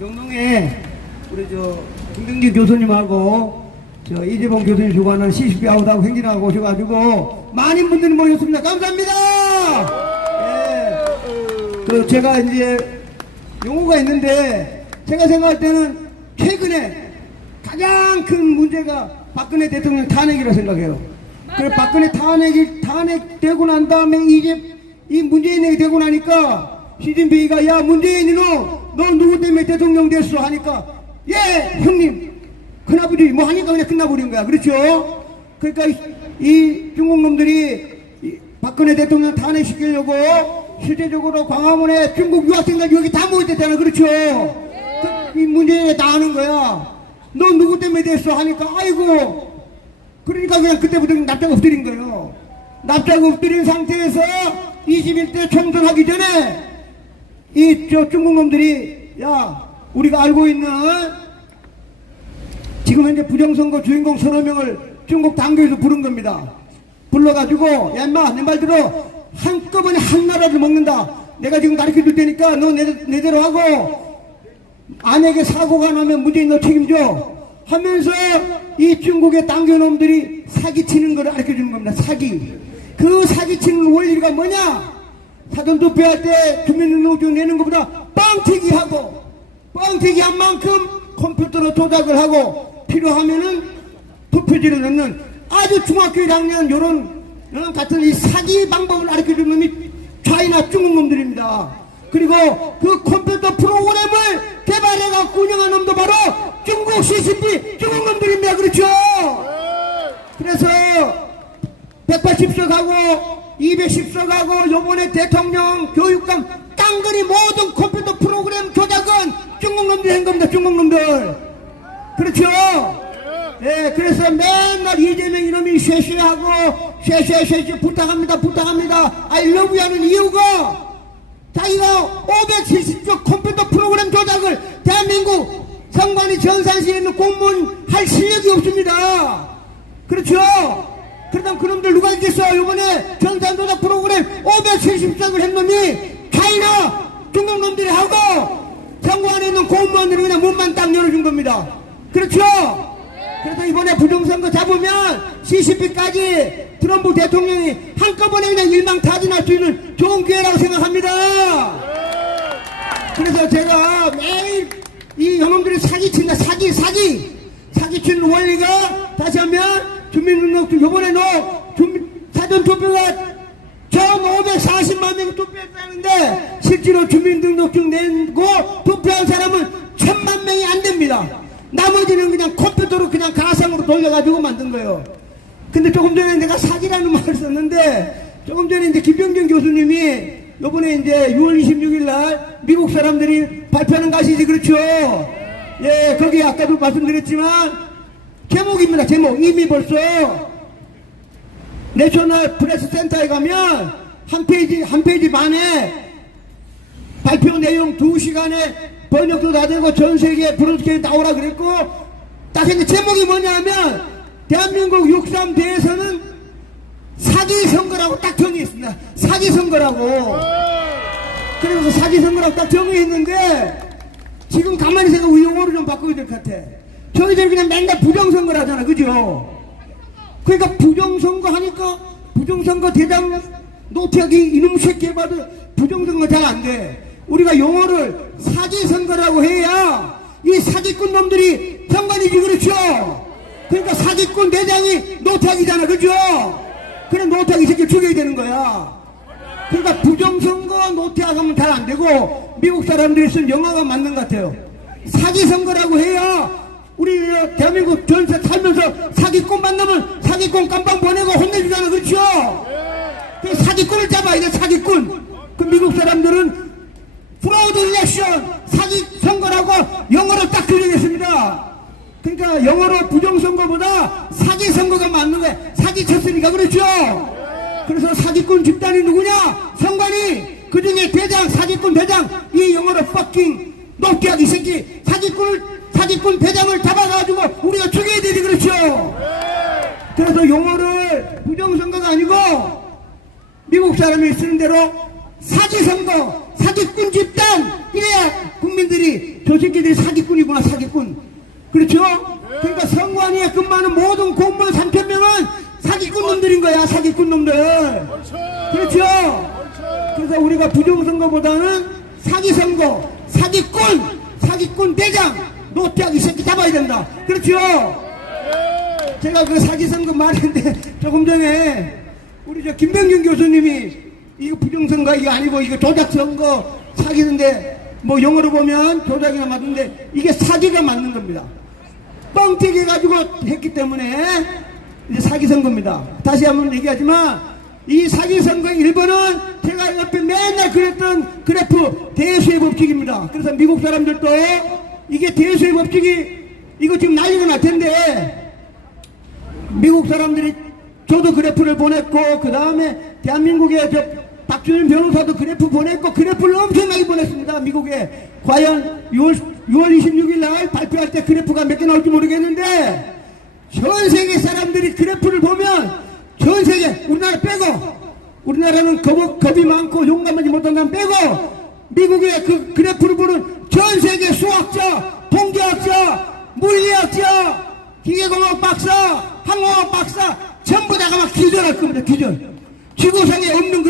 영동에 우리 김병지 교수님하고 이재봉 교수님 주관하는 CCP 아웃하고 행진하고 오셔가지고 많은 분들이 모였습니다. 감사합니다. 예. 제가 이제 용어가 있는데 제가 생각할 때는 최근에 가장 큰 문제가 박근혜 대통령 탄핵이라고 생각해요. 그래 박근혜 탄핵되고 난 다음에 이제 이 문재인이 되고 나니까 시진핑이가 야 문재인이 너 누구 때문에 대통령 됐어 하니까 예 형님 큰아버지 뭐 하니까 그냥 끝나버린 거야. 그렇죠? 그러니까 이 중국 놈들이 박근혜 대통령 탄핵시키려고 실제적으로 광화문에 중국 유학생들 여기 다 모였댔잖아. 그렇죠? 이 문재인이 다 하는 거야. 너 누구 때문에 됐어 하니까 아이고 그러니까 그냥 그때부터 납작 엎드린 거예요. 납작 엎드린 상태에서 21대 총선하기 전에 중국 놈들이 야 우리가 알고 있는 지금 현재 부정선거 주인공 서너 명을 중국 당교에서 부른 겁니다. 불러가지고 야 인마 내 말 들어 한꺼번에 한 나라를 먹는다. 내가 지금 가르쳐 줄 테니까 너 내대로 하고 만약에 사고가 나면 문재인 너 책임져 하면서 이 중국의 당교놈들이 사기치는 걸 가르쳐 주는 겁니다. 그 사기치는 원리가 뭐냐? 사전투표할 때 주민등록증 내는 것보다 뻥튀기 한 만큼 컴퓨터로 조작을 하고 필요하면은 투표지를 넣는 아주 중학교 1학년 요런 같은 이 사기 방법을 가르쳐주는 놈이 차이나 중국 놈들입니다. 그리고 그 컴퓨터 프로그램을 개발해갖고 운영한 놈도 바로 중국 CCP 중국 놈들입니다. 그렇죠? 그래서 180석 하고 210석 하고 요번에 대통령 교육감 깡그리 모든 컴퓨터 프로그램 조작은 중국 놈들이 한 겁니다. 중국 놈들. 그렇죠? 예, 그래서 맨날 이재명 이놈이 쉐쉐하고 쉐쉐 부탁합니다 I love you 하는 이유가 자기가 570조 컴퓨터 프로그램 조작을 대한민국 선관위 전산실에 있는 공무원 할 실력이 없습니다. 그렇죠? 그러다 그놈들 누가 있겠어? 요번에 전산 조작 프로그램 570석을 한 놈이 차이나 중국 놈들이 하고 선관위에 있는 공무원들이 그냥 문만 딱 열어준 겁니다. 그렇죠? 그래서 이번에 부정선거 잡으면 CCP까지 트럼프 대통령이 한꺼번에 그냥 일망타진할 수 있는 좋은 기회라고 생각합니다. 그래서 제가 매일 이 형놈들이 사기친다. 사기치는 원리가 다시 하면 주민등록증 요번에 사전투표가 처음 540만 명이 투표했다는데 실제로 주민등록증 내고 투표한 사람은 1000만 명이 안 됩니다. 나머지는 그냥 컴퓨터로 그냥 가상으로 돌려가지고 만든 거예요. 근데 조금 전에 내가 사기라는 말을 썼는데 조금 전에 이제 김병준 교수님이 요번에 이제 6월 26일 날 미국 사람들이 발표하는 거 아시지? 그렇죠? 예, 거기 아까도 말씀드렸지만 제목입니다. 제목. 이미 벌써 내셔널 프레스 센터에 가면 한 페이지 반에 발표 내용 2시간에 번역도 다 되고 전 세계 브로드캐스트 나오라 그랬고 딱 근데 제목이 뭐냐면 대한민국 6.3 대선은 사기선거라고 딱 정의했습니다. 사기선거라고. 그래서 사기선거라고 딱 정의했는데 지금 가만히 생각하고 용어를 좀 바꿔야 될 것 같아. 저희들 그냥 맨날 부정선거를 하잖아. 그죠? 그러니까 부정선거 하니까 부정선거 대장 노태하기 이놈 새끼 봐도 부정선거 잘 안 돼. 우리가 용어를 사기선거라고 해야 이 사기꾼 놈들이 선관이지. 그렇죠? 그러니까 사기꾼 대장이 노태하기잖아. 그죠? 그래 노태하기 새끼 죽여야 되는 거야. 그러니까 부정선거 노태하면 잘 안 되고 미국 사람들이 쓴 영화가 맞는 것 같아요. 사기선거라고 해야 우리 대한민국 전세 살면서 사기꾼 만나면 사기꾼 깜빵 보내고 혼내주잖아. 그렇죠? 그 사기꾼을 잡아야 돼. 사기꾼. 그 미국 사람들은 프로드 일렉션 사기선거라고 영어로 딱 규정했습니다. 그러니까 영어로 부정선거보다 사기선거가 맞는 거야. 사기쳤으니까. 그렇죠? 그래서 사기꾼 집단이 누구냐? 선관위. 그 중에 대장, 사기꾼 대장. 이 영어로 fucking 노태하기 새끼. 사기꾼 대장을 잡아가지고 우리가 죽여야 되지. 그렇죠? 그래서 용어를 부정선거가 아니고 미국 사람이 쓰는 대로 사기선거, 사기꾼 집단. 이래야 국민들이 저 새끼들이 사기꾼이구나, 사기꾼. 그렇죠? 그러니까 선관위에 근무하는 모든 공무원 3,000명은 사기꾼 놈들인 거야, 사기꾼 놈들. 그렇죠? 그래서 우리가 부정선거보다는 사기선거, 사기꾼 대장, 노태학 이 새끼 잡아야 된다. 그렇죠? 제가 그 사기선거 말했는데 조금 전에 우리 저 김병준 교수님이 이거 부정선거 이거 아니고 이거 조작선거 사기인데 뭐 영어로 보면 조작이나 맞는데 이게 사기가 맞는 겁니다. 뻥튀기 가지고 했기 때문에 이제 사기선거입니다. 다시 한번 얘기하지만 이 사기선거의 일본은 제가 옆에 맨날 그랬던 그래프 대수의 법칙입니다. 그래서 미국 사람들도 이게 대수의 법칙이 이거 지금 난리가 날 텐데 미국 사람들이 저도 그래프를 보냈고 그 다음에 대한민국의 저 박준현 변호사도 그래프 보냈고 그래프를 엄청나게 보냈습니다. 미국에 과연 6월 26일 날 발표할 때 그래프가 몇 개 나올지 모르겠는데 전 세계 사람들이 그래프를 보면 전 세계 우리나라 빼고 우리나라는 겁이 많고 용감하지 못한 사람 빼고 미국의 그 그래프를 보는 전 세계 수학자, 통계학자, 물리학자, 기계공학 박사, 항공학 박사 전부 다가 막 기절할 겁니다. 기절. 지구상에 없는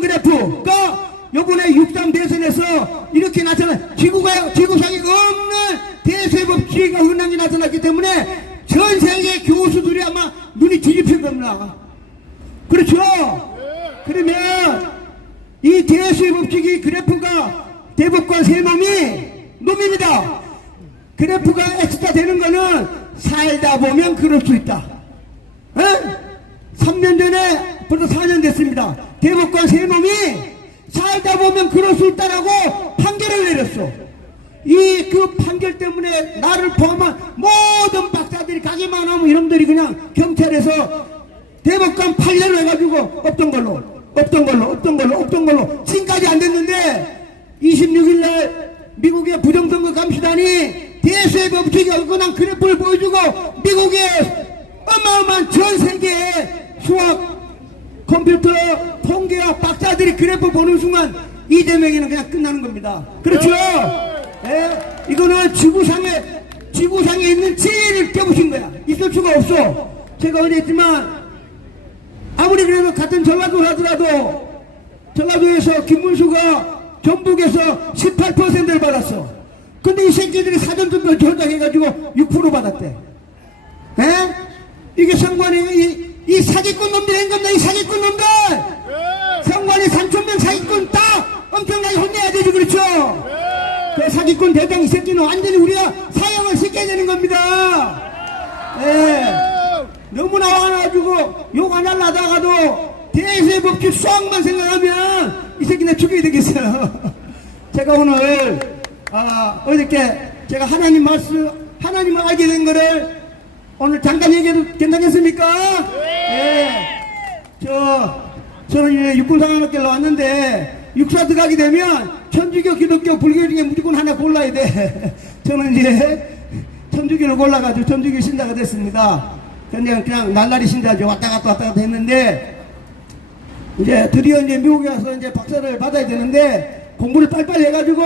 그래프가 요번에 6.3 대선에서 이렇게 나타나 지구상에 없는 대세 법칙이 흔하게 나타났기 때문에 전 세계 교수들이 아마 눈이 뒤집힌 겁니다. 그렇죠? 그러면 이 대세 법칙이 그래프가 대법관 세 놈입니다. 그래프가 X가 되는 거는 살다 보면 그럴 수 있다. 3년 전에 벌써 4년 됐습니다. 대법관 세 놈이 살다 보면 그럴 수 있다라고 판결을 내렸어. 이 그 판결 때문에 나를 포함한 모든 박사들이 가기만 하면 이놈들이 그냥 경찰에서 대법관 8년을 해가지고 없던 걸로 지금까지 안 됐는데 26일날 미국의 부정선거 감시단이 대수의 법칙이 어긋난 그래프를 보여주고 미국의 어마어마한 전 세계의 수학, 컴퓨터, 통계학 박사들이 그래프 보는 순간 이재명이는 그냥 끝나는 겁니다. 그렇죠? 예? 이거는 지구상에 있는 제일을 깨부신 거야. 있을 수가 없어. 제가 어제 했지만 아무리 그래도 같은 전라도 하더라도 전라도에서 김문수가 전북에서 18%를 받았어. 근데 이 새끼들이 사전투표 조작해가지고 6% 받았대. 에? 이게 선관위 이 사기꾼 놈들이 한 겁니다. 이 사기꾼 놈들! 선관위 3,000명 사기꾼 딱 엄청나게 혼내야 되지. 그렇죠? 그 사기꾼 대장 이 새끼는 완전히 우리가 사형을 시켜야 되는 겁니다. 예. 너무 나와가지고 욕 안 하려다가도 대세 법칙 수학만 생각하면 이 새끼네 죽여야 되겠어요. 제가 오늘 어저께 제가 하나님 말씀 하나님을 알게 된 거를 오늘 잠깐 얘기해도 괜찮겠습니까? 네. 저는 이제 육군상학교로 왔는데 육사 들어가게 되면 천주교, 기독교, 불교 중에 무조건 하나 골라야 돼. 저는 이제 천주교를 골라가지고 천주교 신자가 됐습니다. 그냥 날라리 신자죠. 왔다 갔다 했는데 이제 드디어 이제 미국에 와서 이제 박사를 받아야 되는데 공부를 빨리빨리 해가지고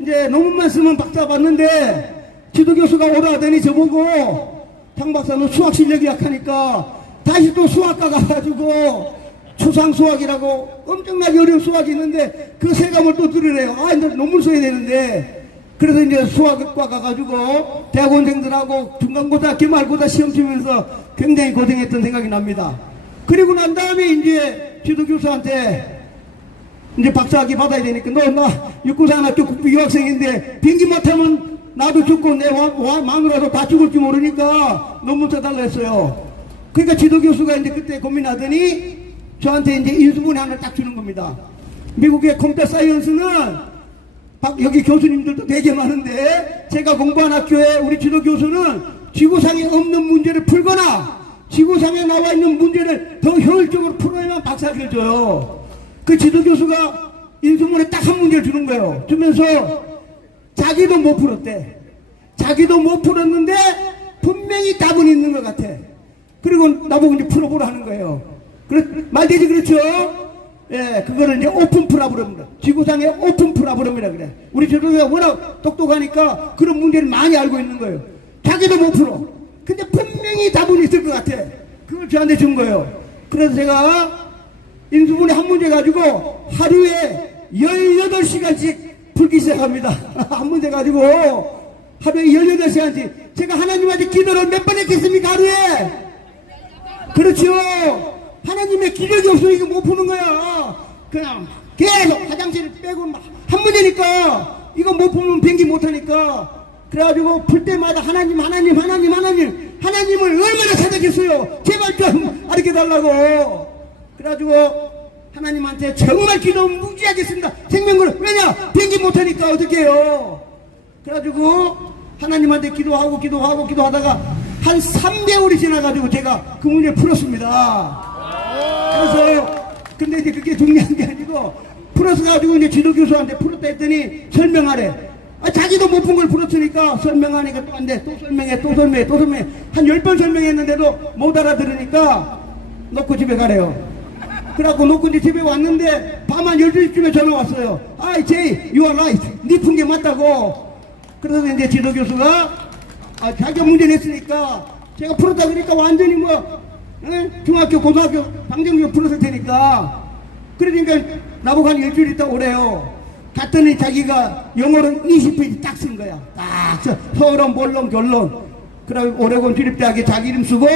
이제 논문만 쓰면 박사 받는데 지도교수가 오라 하더니 저보고 장 박사는 수학 실력이 약하니까 다시 또 수학과 가가지고 추상수학이라고 엄청나게 어려운 수학이 있는데 그 세감을 또 들으래요. 이제 논문 써야 되는데 그래서 이제 수학과 가가지고 대학원생들하고 중간고사, 기말고사 시험 치면서 굉장히 고생했던 생각이 납니다. 그리고 난 다음에 이제 지도교수한테 이제 박사학위 받아야 되니까 나 육군사관학교 국부 유학생인데 비행기 못하면 나도 죽고 내 마누라도 다 죽을지 모르니까 논문 써달라 했어요. 그러니까 지도교수가 이제 그때 고민하더니 저한테 이제 인수분해 하나를 딱 주는 겁니다. 미국의 컴퓨터 사이언스는 여기 교수님들도 되게 많은데 제가 공부한 학교에 우리 지도교수는 지구상에 없는 문제를 풀거나 지구상에 나와 있는 문제를 더 효율적으로 풀어야만 박사학위를 줘요. 그 지도교수가 인수분해 딱 한 문제를 주는 거예요. 주면서 자기도 못 풀었대. 자기도 못 풀었는데 분명히 답은 있는 것 같아. 그리고 나보고 이제 풀어보라 하는 거예요. 말되지 그렇죠? 예, 그거를 이제 오픈 프라브럼이다. 지구상의 오픈 프라브럼이라 그래. 우리 지도교가 워낙 똑똑하니까 그런 문제를 많이 알고 있는 거예요. 자기도 못 풀어. 근데 분명히 답은 있을 것 같아. 그걸 저한테 준 거예요. 그래서 제가 인수분해 한 문제 가지고 하루에 18시간씩 풀기 시작합니다. 한 문제 가지고 하루에 18시간씩. 제가 하나님한테 기도를 몇 번 했겠습니까, 하루에? 그렇죠. 하나님의 기력이 없으니까 못 푸는 거야. 그냥 계속 화장실을 빼고 한 문제니까 이거 못 풀면 변기 못하니까. 그래가지고 풀 때마다 하나님을 얼마나 찾아겠어요. 제발 좀 가르쳐달라고. 그래가지고 하나님한테 정말 기도 무지하겠습니다. 생명을. 왜냐? 변기 못하니까 어떡해요. 그래가지고 하나님한테 기도하다가 한 3개월이 지나가지고 제가 그 문제를 풀었습니다. 그래서 근데 이제 그게 중요한 게 아니고 풀어서가지고 이제 지도교수한테 풀었다 했더니 설명하래. 자기도 못 푼 걸 풀었으니까 설명하니까 또 안 돼. 또 설명해. 한 10번 설명했는데도 못 알아들으니까 놓고 집에 가래요. 그래갖고 놓고 이제 집에 왔는데 밤 한 12시쯤에 전화 왔어요. 제이, you are right. 네 푼 게 맞다고. 그래서 이제 지도교수가 자기가 문제 냈으니까 제가 풀었다 그러니까 완전히 중학교, 고등학교, 방정교 풀었을 테니까. 그러니까 나보고 한 일주일 있다 오래요. 갔더니 자기가 영어로 20페이지 딱 쓴 거야. 딱 서론, 본론, 결론. 그리고 오레곤 주립대학에 자기 이름 쓰고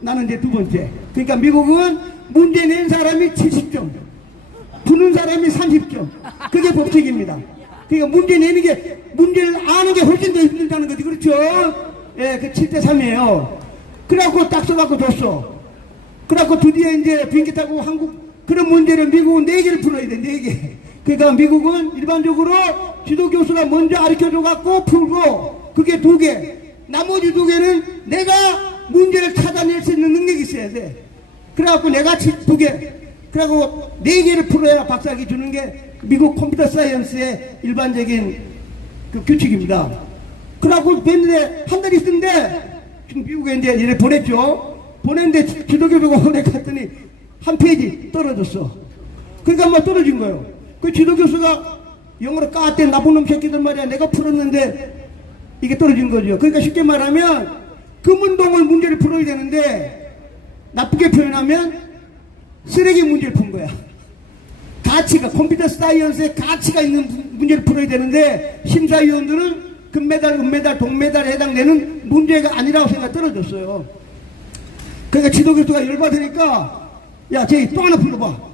나는 이제 두 번째. 그러니까 미국은 문제 낸 사람이 70점, 푸는 사람이 30점. 그게 법칙입니다. 그러니까 문제 내는 게, 문제를 아는 게 훨씬 더 힘들다는 거지. 그렇죠? 예, 그 7대3이에요. 그래갖고 딱 써갖고 줬어. 그래갖고 드디어 이제 비행기 타고 한국, 그런 문제를 미국은 4개를 풀어야 돼, 4개. 그러니까 미국은 일반적으로 지도교수가 먼저 가르쳐줘갖고 풀고, 그게 2개. 나머지 2개는 내가 문제를 찾아낼 수 있는 능력이 있어야 돼. 그래갖고 내가 2개. 그래갖고 4개를 풀어야 박사학위 주는 게 미국 컴퓨터 사이언스의 일반적인 그 규칙입니다. 그래갖고 뵀는데 한 달 있었는데, 지금 미국에 이제 이래 보냈죠. 보냈는데 지도교수가 오래 갔더니 한 페이지 떨어졌어. 그러니까 떨어진 거예요. 그 지도교수가 영어로 까때 나쁜 놈 새끼들 말이야. 내가 풀었는데 이게 떨어진 거죠. 그러니까 쉽게 말하면 금운동을 문제를 풀어야 되는데 나쁘게 표현하면 쓰레기 문제를 푼 거야. 가치가, 컴퓨터 사이언스에 가치가 있는 문제를 풀어야 되는데 심사위원들은 금메달, 은메달, 동메달에 해당되는 문제가 아니라고 생각 떨어졌어요. 그러니까 지도교수가 열받으니까 야, 쟤 또 하나 불러봐.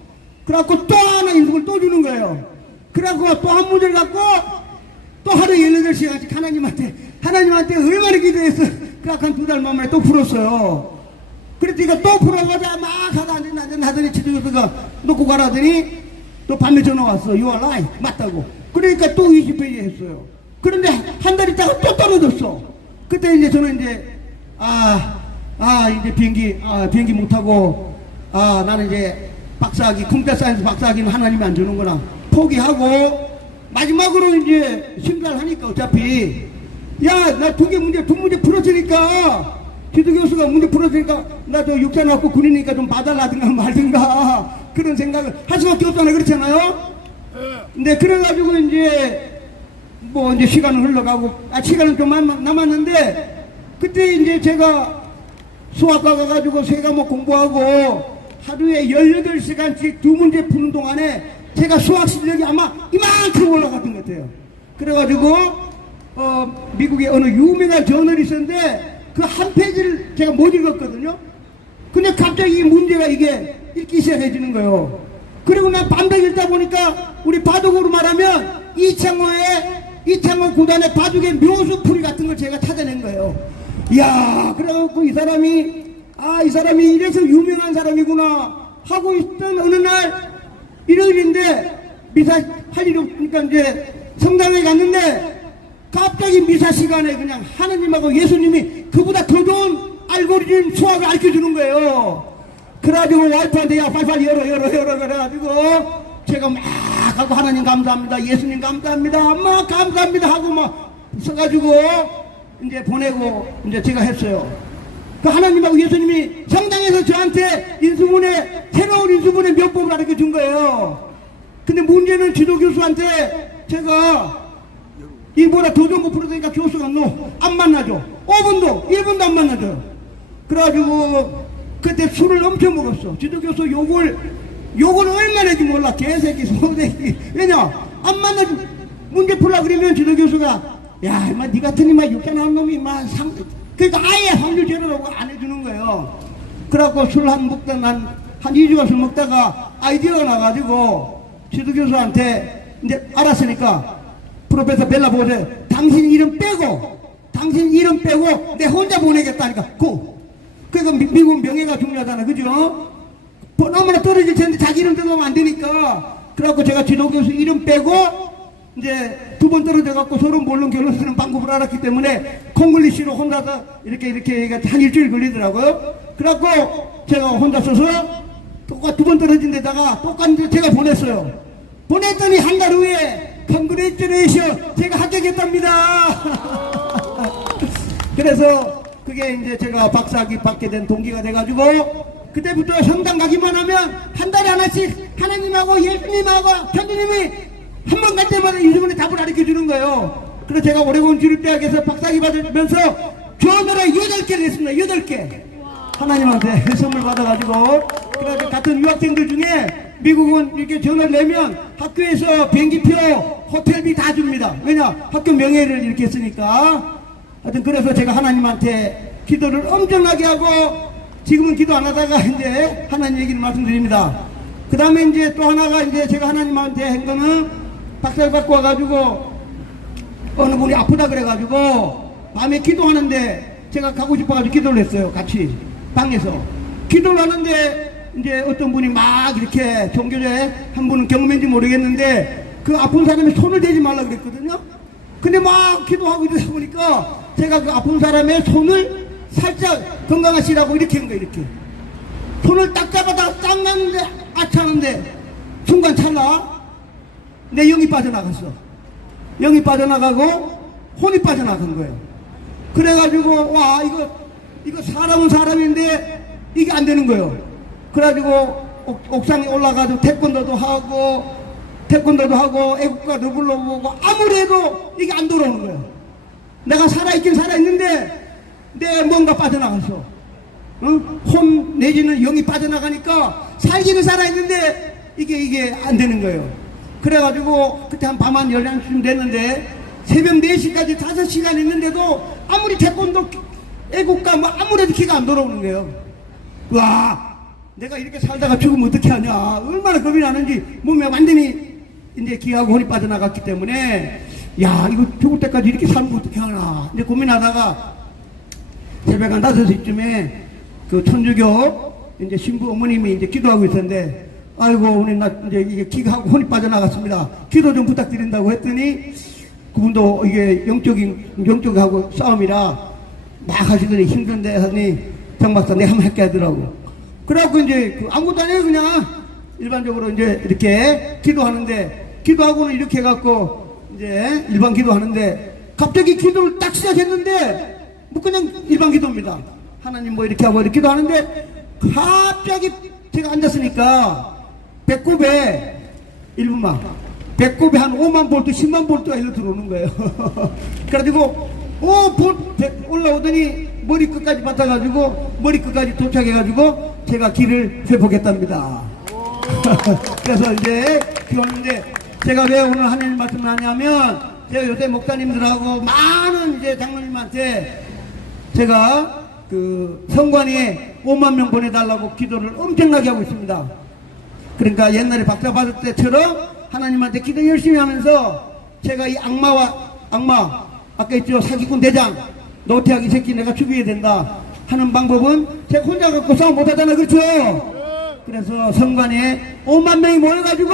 그래갖고 또 하나 인수를 또 주는 거예요. 그래갖고 또 한 문제를 갖고 또 하루에 18시간씩 하나님한테 얼마나 기도했어. 그래갖고 한 2달 만에 또 풀었어요. 그러니까 또 풀어가자 막 하더니 지도교수가 놓고 가라더니 또 밤에 전화 왔어. You are right. 맞다고. 그러니까 또 20페이지 했어요. 그런데 한 달 있다가 또 떨어졌어. 그때 이제 저는 이제 이제 비행기 못하고 나는 이제 박사학위, 컴퓨터 사이언스 박사학위는 하나님이 안 주는구나. 포기하고 마지막으로 이제 심사를 하니까 어차피 나 두 문제 풀었으니까 지도교수가 문제 풀었으니까 나도 육사 나왔고 군이니까 좀 봐달라든가 말든가 그런 생각을 할 수밖에 없잖아요. 그렇잖아요. 근데 그래가지고 이제 이제 시간은 흘러가고 시간은 좀 남았는데 그때 이제 제가 수학과 가가지고 세 과목 공부하고 하루에 18시간씩 2문제 푸는 동안에 제가 수학 실력이 아마 이만큼 올라갔던 것 같아요. 그래가지고 미국의 어느 유명한 저널이 있었는데 그 한 페이지를 제가 못 읽었거든요. 근데 갑자기 이 문제가 이게 읽기 시작해지는 거예요. 그리고 난 밤새 읽다 보니까 우리 바둑으로 말하면 이창호 구단의 바둑의 묘수풀이 같은 걸 제가 찾아낸 거예요. 이야, 그래갖고 이 사람이 이래서 유명한 사람이구나 하고 있던 어느 날 일요일인데 미사 할 일이 없으니까 이제 성당에 갔는데 갑자기 미사 시간에 그냥 하느님하고 예수님이 그보다 더 좋은 알고리즘 수학을 알려주는 거예요. 그래가지고 와이프한테 야 빨리 열어 그래가지고 제가 막 하고 하나님 감사합니다, 예수님 감사합니다, 엄마 감사합니다 하고 막 써가지고 이제 보내고 이제 제가 했어요. 그 하나님하고 예수님이 성당에서 저한테 인수분해, 새로운 인수분해 명법을 가르쳐 준 거예요. 근데 문제는 지도교수한테 제가 이보다 도전고 풀어대니까 교수가 안 만나죠. 5분도 1분도 안 만나죠. 그래가지고 그때 술을 엄청 먹었어. 지도교수 욕을 얼마나 했지 몰라. 개새끼 소새끼. 왜냐 안 만나주 문제 풀라 그러면 지도교수가 야 임마 니 같은 이마 육자 나온 놈이 임마 그러니까 아예 확률 제로라고 안 해주는 거예요. 그래갖고 술 한 먹다 한 2주간 술 먹다가 아이디어가 나가지고 지도교수한테 이제 알았으니까 프로페서 벨라 보세요. 당신 이름 빼고 내 혼자 보내겠다니까. 그러니까 미국 명예가 중요하잖아. 그죠? 너무나 떨어질 텐데 자기 이름 들어가면 안 되니까. 그래갖고 제가 지도교수 이름 빼고 이제 2번 떨어져갖고 서로 모르는 결혼 쓰는 방법을 알았기 때문에 콩글리시로 혼자서 이렇게 한 일주일 걸리더라고요. 그래갖고 제가 혼자 써서 똑같 2번 떨어진 데다가 똑같은 제가 보냈어요. 보냈더니 한 달 후에 컨그레이처레이션 제가 합격했답니다. 그래서 그게 이제 제가 박사학위 받게 된 동기가 돼가지고 그때부터 성당 가기만 하면 한 달에 하나씩 하나님하고 예수님하고 편지님이 한 번 갈 때마다 인수분해 답을 가르쳐 주는 거예요. 그래서 제가 오레곤 주립대학에서 박사학위 받으면서 전화를 8개를 했습니다. 8개. 하나님한테 선물 받아가지고. 그래서 같은 유학생들 중에 미국은 이렇게 전화를 내면 학교에서 비행기표, 호텔비 다 줍니다. 왜냐? 학교 명예를 이렇게 했으니까. 하여튼 그래서 제가 하나님한테 기도를 엄청나게 하고 지금은 기도 안 하다가 이제 하나님 얘기를 말씀드립니다. 그 다음에 이제 또 하나가 이제 제가 하나님한테 한 거는 박사를 받고 와가지고 어느 분이 아프다 그래가지고 밤에 기도하는데 제가 가고 싶어가지고 기도를 했어요. 같이 방에서 기도를 하는데 이제 어떤 분이 막 이렇게 종교제 한 분은 경험인지 모르겠는데 그 아픈 사람이 손을 대지 말라 그랬거든요. 근데 막 기도하고 이러다 보니까 제가 그 아픈 사람의 손을 살짝 건강하시라고 이렇게 한 거예요. 이렇게 손을 딱 잡아다가 딱 놨는데 아차는데 순간 찰나 내 영이 빠져나갔어. 영이 빠져나가고 혼이 빠져나간 거예요. 그래가지고 와 이거 사람은 사람인데 이게 안 되는 거예요. 그래가지고 옥상에 올라가서 태권도도 하고 애국가도 불러보고 아무래도 이게 안 돌아오는 거예요. 내가 살아있긴 살아있는데 내 뭔가 빠져나갔어. 응? 혼 내지는 영이 빠져나가니까 살기는 살아있는데 이게 안 되는 거예요. 그래가지고 그때 한 밤 한 11시쯤 됐는데 새벽 4시까지 5시간 있는데도 아무리 태권도 애국가 뭐 아무래도 기가 안 돌아오는 거예요. 와 내가 이렇게 살다가 죽으면 어떻게 하냐. 얼마나 겁이 나는지 몸에 완전히 이제 기하고 혼이 빠져나갔기 때문에 야 이거 죽을 때까지 이렇게 살면 어떻게 하나 이제 고민하다가 새벽 한 5시쯤에 그 천주교 이제 신부 어머님이 이제 기도하고 있었는데 아이고 오늘 나 이제 이게 기하고 혼이 빠져나갔습니다. 기도 좀 부탁드린다고 했더니 그분도 이게 영적하고 싸움이라 막 하시더니 힘든데 하더니 장박사 내가 한번 할게 하더라고. 그래갖고 이제 그 아무것도 안 해요. 그냥 일반적으로 이제 이렇게 기도하고는 이렇게 해갖고 이제 일반 기도하는데 갑자기 기도를 딱 시작했는데 뭐 그냥 일반 기도입니다. 하나님 뭐 이렇게 하고 이렇게 기도하는데 갑자기 제가 앉았으니까 배꼽에 1분만 배꼽에 한 5만 볼트 10만 볼트가 일로 들어오는 거예요. 그래가지고 올라오더니 머리 끝까지 받아가지고 머리 끝까지 도착해가지고 제가 길을 회복했답니다. 그래서 이제 기도하는데 제가 왜 오늘 하나님 말씀을 하냐면 제가 요새 목사님들하고 많은 이제 장로님한테 제가 그 성관위에 5만 명 보내달라고 기도를 엄청나게 하고 있습니다. 그러니까 옛날에 박사 받을 때처럼 하나님한테 기도 열심히 하면서 제가 이 악마 아까 있죠 사기꾼 대장 노태학 이 새끼 내가 죽여야 된다 하는 방법은 제가 혼자 갖고 싸움 못하잖아. 그렇죠? 그래서 성관에 5만 명이 모여가지고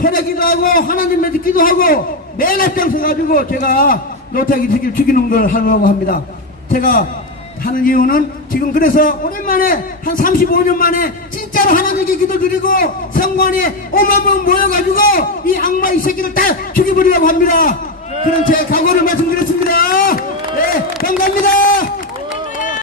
철회기도 하고 하나님 맺기 기도하고 매일 앞장 서가지고 제가 노태학 이 새끼를 죽이는 걸 하려고 합니다. 제가 하는 이유는 지금 그래서 오랜만에 한 35년 만에 진짜로 하나님께 기도드리고 성관에 5만 명 모여가지고 이 악마 이 새끼를 다 죽여버리려고 합니다. 그런 제 각오를 말씀드렸습니다.